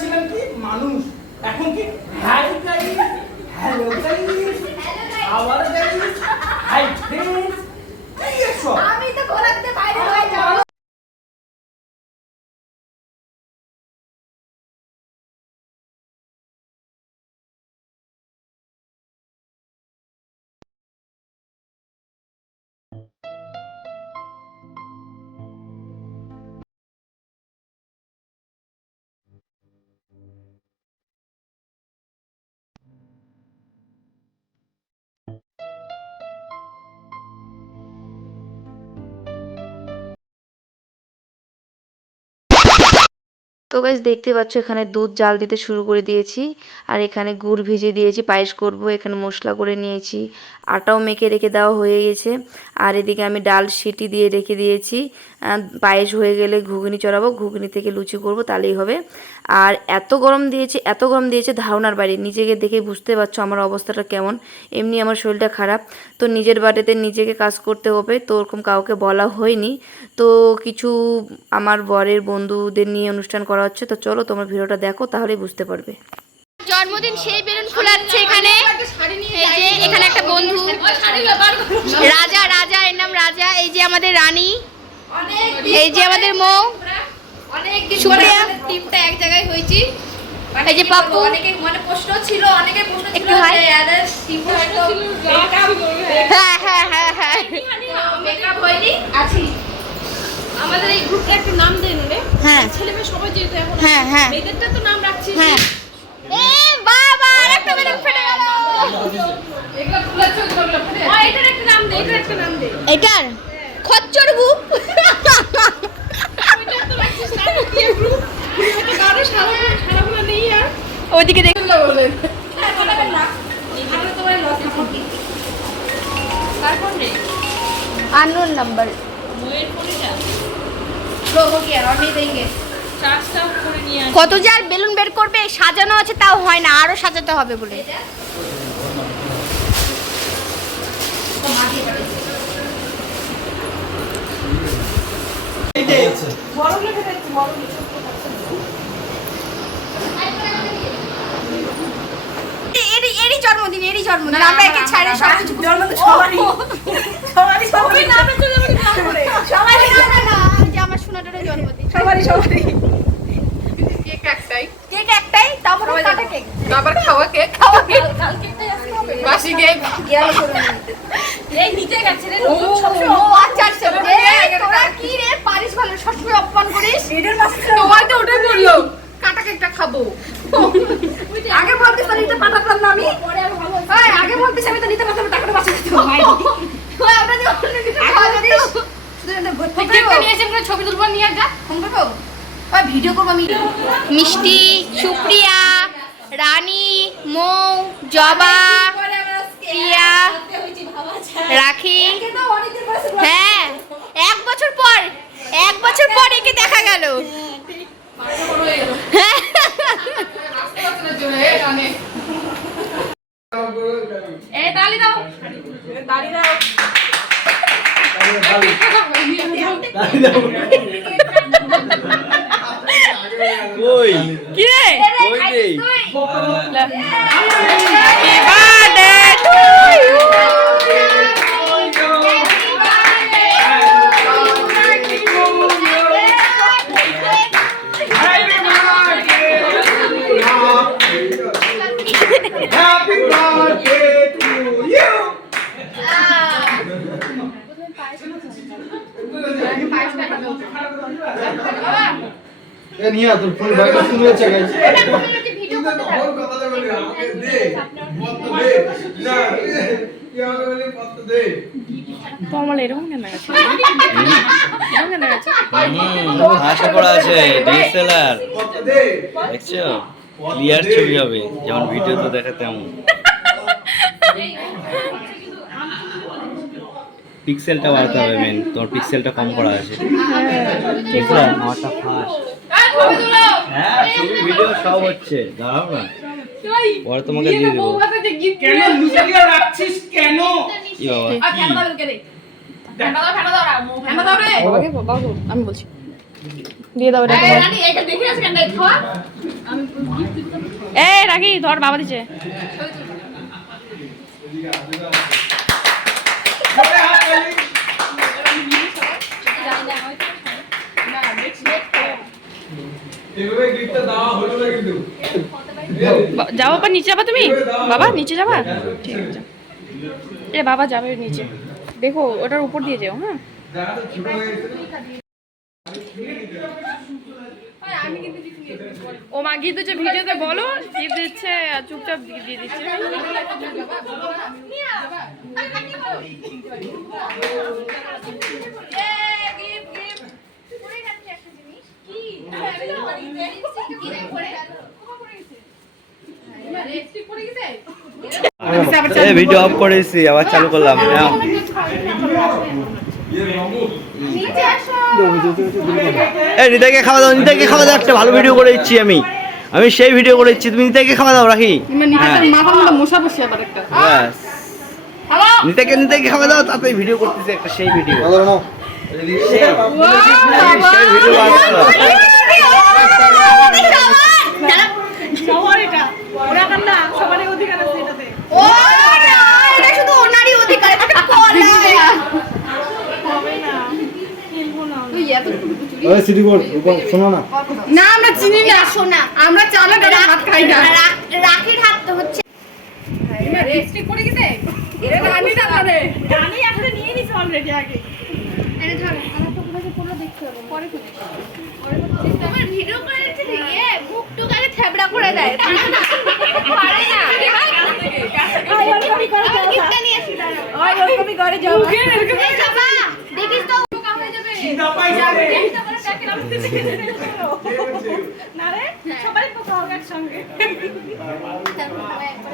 ছিলাম কি মানুষ, এখন কি hi guys, hello guys, our guys, hi friends, এই সব। আমি তো ঘোরাতে বাইরে হয়ে যাব। তো গাইস দেখতে পাচ্ছ এখানে দুধ জাল দিতে শুরু করে দিয়েছি আর এখানে গুড় ভিজিয়ে দিয়েছি পায়েস করব। এখানে মশলা করে নিয়েছি, আটাও মেখে রেখে দেওয়া হয়ে গেছে। আর এদিকে আমি ডাল সিটি দিয়ে রেখে দিয়েছি। পায়েস হয়ে গেলে ঘুগনি চড়াবো, ঘুগনি থেকে লুচি করব, তাহলেই হবে। আর এত গরম দিয়েছে ধারণার বাইরে। নিজেকে দেখে বুঝতে পারছো আমার অবস্থাটা কেমন। এমনি আমার শরীরটা খারাপ, তো নিজের বাড়িতে নিজেকে কাজ করতে হবে, তো ওরকম কাউকে বলা হয়নি। তো কিছু আমার বরের বন্ধুদের নিয়ে অনুষ্ঠান করা হচ্ছে, তো চলো তোমার ভিডিওটা দেখো, তাহলেই বুঝতে পারবে। জন্মদিন সেই বেলুন ফুলাচ্ছে এখানে। এই যে এখানে একটা বন্ধু রাজা, রাজা এর নাম রাজা। এই যে আমাদের রানী, এই যে আমাদের মৌ, অনেকদিন পরে আমাদের টিমটা এক জায়গায় হয়েছি। এই যে পাপ্পু, অনেকের মনে প্রশ্ন ছিল, অনেকের প্রশ্ন ছিল যে এদের টিমটা হয়তো মেকআপ, হ্যাঁ হ্যাঁ হ্যাঁ হ্যাঁ মেকআপ হয়নি। আছি আমাদের এই গ্রুপটা একটা নাম দেন রে। হ্যাঁ ছেলে মেয়ে সবাই যেহেতু এখন হ্যাঁ হ্যাঁ মেয়েদেরটা তো নাম রাখছি। হ্যাঁ এ বাবা আরেকটা বেলুন ফেটে গেল। এগুলা ফুলাচ্ছে, ওগুলা ফেটে যাচ্ছে। এটার একটা নাম দে, এটার একটা নাম দে। এটার খচ্চর গ্রুপ। ওইটা তো রাখছিস না কি গ্রুপ? এটা কারো সারাগুলো নেই আর ওইদিকে দেখুন না বলেন। হ্যাঁ বলবেন না, এখানে তোমার লস থাকি। কার ফোন রে? Unknown number. মোয়ের ফোনটা লো हो गया और नहीं देंगे। চার্জটা করে নিয়ে আসি। কত জার বেলুন বের করবে, সাজানো আছে তাও হয় না, আরো সাজাতে হবে বলে। এই যে বড় লেখা দেখছি, বড় লেখা। এরই জন্মদিন আমরা একে ছাড়ে সব কিছু জন্মদিন সবারই সবারই নামে চলে যাবে না করে। সবারই না যে আমার সোনাটারও জন্মদিন। সবারই কেক একটাই, তারপর কাটা কেক, আবার খাওয়া কেক কাল কেকটাই আসতে হবে। বাসি কেক গেল করে এই নিচে গেছে রে। ও আচ্ছা আচ্ছা তোরা কি রে পারিস ভালো, সবসময় অপমান করিস। এদের মাঝে তোমার তো ওটাই বললো কাটা কেকটা খাবো। আগে বলতিস না নিতে পারতাম না আমি, পরে আর ভালো হইছে। এই আগে বলতিস আমি তো নিতে পারতাম, টাকাটা বাঁচা দিতে ভাই। ওই আমরা যে অন্য কিছু খাওয়া দিস কেকটা নিয়ে এসে ছবি তুলবো, নিয়ে যা ফোন করবো, ওই ভিডিও করবো আমি। মিষ্টি, সুপ্রিয়া, রানী, মৌ, জবা, প্রিয়া, রাখি। হ্যাঁ 1 বছর পর একে দেখা গেল। এই তালি দাও, তালি দাও। কই কি রে কই দেই happy birthday to you. Happy birthday to you. নিয়ে তোর ফোন বাইরে শুনে হচ্ছে গাইস ভিডিও করতে বল কথাটা বলি আমাকে দে মত দে না কি হবে বলি মত দে তো আমার এরকম কেন আছে, এরকম কেন আছে? আশা করা আছে ডিএসএলআর মত দে দেখছো ক্লিয়ার ছবি হবে, যেমন ভিডিওতে দেখে তেমন। পিক্সেলটা বাড়াতে হবে মেন, তোর পিক্সেলটা কম করা আছে। দেখো আমারটা ফাস্ট। হ্যাঁ ছবি ভিডিও সব হচ্ছে, দাঁড়াও না পরে তোমাকে দিয়ে দেবো। কেন লুকিয়ে রাখছিস কেন? কি বাবা আর কেন দাও কে রে? ফেনা দাও রে। বাবা, আমি বলছি। দিয়ে দাও এটা তোমার। এই রাখি ধর, বাবা দিছে। যাবো বা নিচে যাবা তুমি? বাবা নিচে যাবা? ঠিক আছে। এ বাবা যাবে নিচে, দেখো ওটার উপর দিয়ে যাও। হ্যাঁ ও মা গিয়ে দিচ্ছে ভিডিওতে, বলো গিয়ে দিচ্ছে আর চুপচাপ দিয়ে দিচ্ছে। ভিডিও অফ করেছি, আবার চালু করলাম। নিতাইকে খাওয়া দাও, নিতাইকে খাওয়া দাও, একটা ভালো ভিডিও করে দিচ্ছি আমি সেই ভিডিও করে দিচ্ছি, তুমি নিতাইকে খাওয়া দাও। রাখি নিতাইকে খাওয়া দাও, তাতে ভিডিও করতেছি একটা সেই ভিডিও। না আমরা চিনি না, শোনা আমরা চালা ডালা ভাত খাই না। রাখির হাত তো হচ্ছে রেস্ট্রিক্ট করে গেছে। এর রানি না পারে, রানি আসলে নিয়ে নিছে অলরেডি আগে। আরে ধর আমার তো কোথায় পুরো দেখতে হবে, পরে করে তোমার ভিডিও করে দিতে দিয়ে মুখ টুক আগে থেবড়া করে দেয়, পারে না পারে না। ওই ওর কপি করে দাও, কিটা নিয়ে আসি দাও, ওই ওর কপি করে যাও। বাবা দেখিস তো পোকা হয়ে যাবে, চিন্তা পাইছে রে, চিন্তা করে দেখে না রে, সবাই পোকা হবে একসঙ্গে।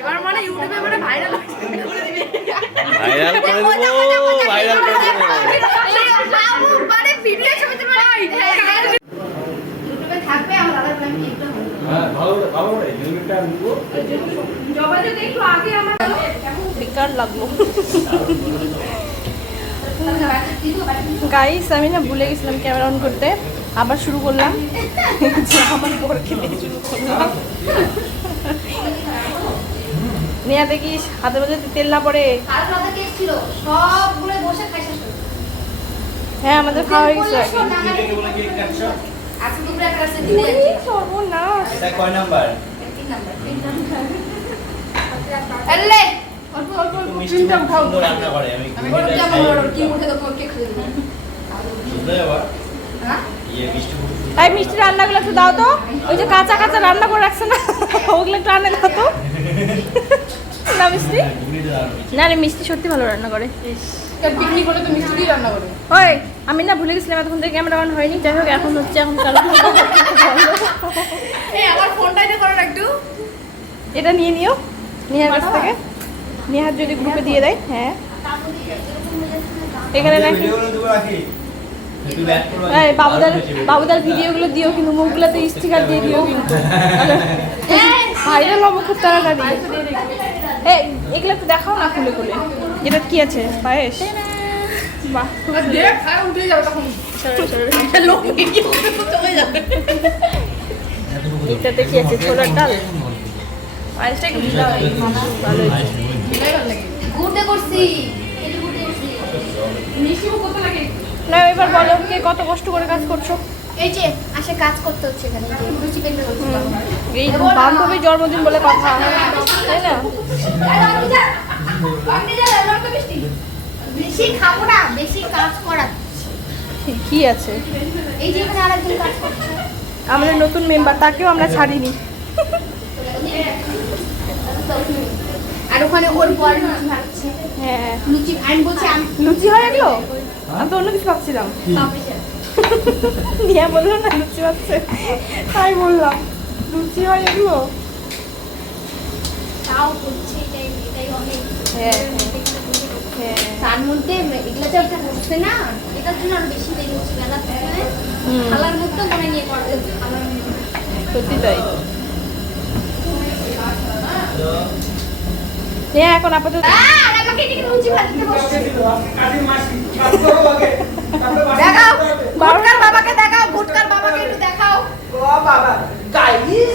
এবার মানে ইউটিউবে মানে ভাইরাল করে দিবে, ভাইরাল করে দেবো, ভাইরাল করে দেবো। বাবু মানে ভিডিও ছবিতে মানে ইউটিউবে থাকবে আমার দাদার প্ল্যান কি একটু হ্যাঁ ভালো ভালো রে হেলমেটটা নিবো। যোগাযোগ একটু আগে আমার বেকার লাগলো। গাইস আমি না ভুলে গেছিলাম ক্যামেরা অন করতে, আবার শুরু করলাম। আমার বরকে দিয়ে শুরু করলাম। নিয়া দেখিস হাতে মধ্যে তেল না পড়ে। কাল রাতে কে ছিল সবগুলো বসে খাই শেষ হলো। হ্যাঁ আমাদের খাওয়া হয়ে গেছে আগে। আজকে দুপুরে একটা রাস্তা দিতে যাচ্ছি। সর্বনাশ। এটা কয় নাম্বার? 3 নাম্বার। এলে অল্প অল্প চিন্তা উঠাও। রান্না করে আমি কি উঠে তো কে খেয়ে দেব। শুনলে আবার হ্যাঁ এই মিষ্টি রান্নাগুলো একটু দাও তো, ওই যে কাঁচা কাঁচা রান্না করে রাখছে না ওগুলো একটু আনে দাও তো। না মিষ্টি না রে, মিষ্টি সত্যি ভালো রান্না করে। পিকনিক হলে তো মিষ্টি দিয়ে রান্না করবে। ওই আমি না ভুলে গেছিলাম এতক্ষণ থেকে ক্যামেরা অন হয়নি, যাই হোক এখন হচ্ছে। এখন কালো এই আমার ফোনটা এটা করো একটু, এটা নিয়ে নিও নেহার কাছ থেকে, নেহার যদি গ্রুপে দিয়ে দেয়। হ্যাঁ এখানে রাখি। এই বাবুদার ভিডিওগুলো দিও কিন্তু, মুখগুলোতে স্টিকার দিয়ে দিও কিন্তু, ভাইরাল হবো খুব তাড়াতাড়ি। এই এগুলো একটু দেখাও না খুলে খুলে। এটা কি আছে? পায়েস? বাহ দেখ খায় উঠে যাবে তখন। লোক ভিডিও করে তো চলে যাবে। এটাতে কি আছে? ছোলার ডাল। পায়েসটা একটু দিলা হয় ভালো হয়েছে। ঘুরতে করছি এই ঘুরতে করছি। মিষ্টিও কত লাগে না এবার বলো কে কত কষ্ট করে কাজ করছো? এই যে আসে কাজ করতে হচ্ছে এখানে, যে লুচি বেঁধে করছি। এই বান্ধবীর জন্মদিন বলে কথা, তাই না? বেশি খাবো না, বেশি কাজ করা। কি আছে? এই যে এখানে আরেকজন কাজ করছে, আমাদের নতুন মেম্বার, তাকেও আমরা ছাড়িনি। আর ওখানে ওর বর লুচি ভাজছে। হ্যাঁ লুচি আমি বলছি আমি লুচি হয় এগুলো? আমি তো অন্য কিছু ভাবছিলাম। নিয়ে বললো না লুচি ভাবছে, তাই বললাম লুচি হয় এগুলো। তাও করছে, এটাই অনেক। হ্যাঁ হ্যাঁ তার মধ্যে এগুলো যে একটা বসছে না, এটার জন্য আরো বেশি দেরি হচ্ছে। বেলা থেকে খালার মধ্যে মনে নিয়ে করা যাচ্ছে, খালার সত্যি তাই। হ্যাঁ এখন আপাতত আর আমাকে এদিকে লুচি ভাজতে বসছে। দেখাও ভুটকার বাবাকে দেখাও, ভুটকার বাবাকে একটু দেখাও। ও বাবা গাইস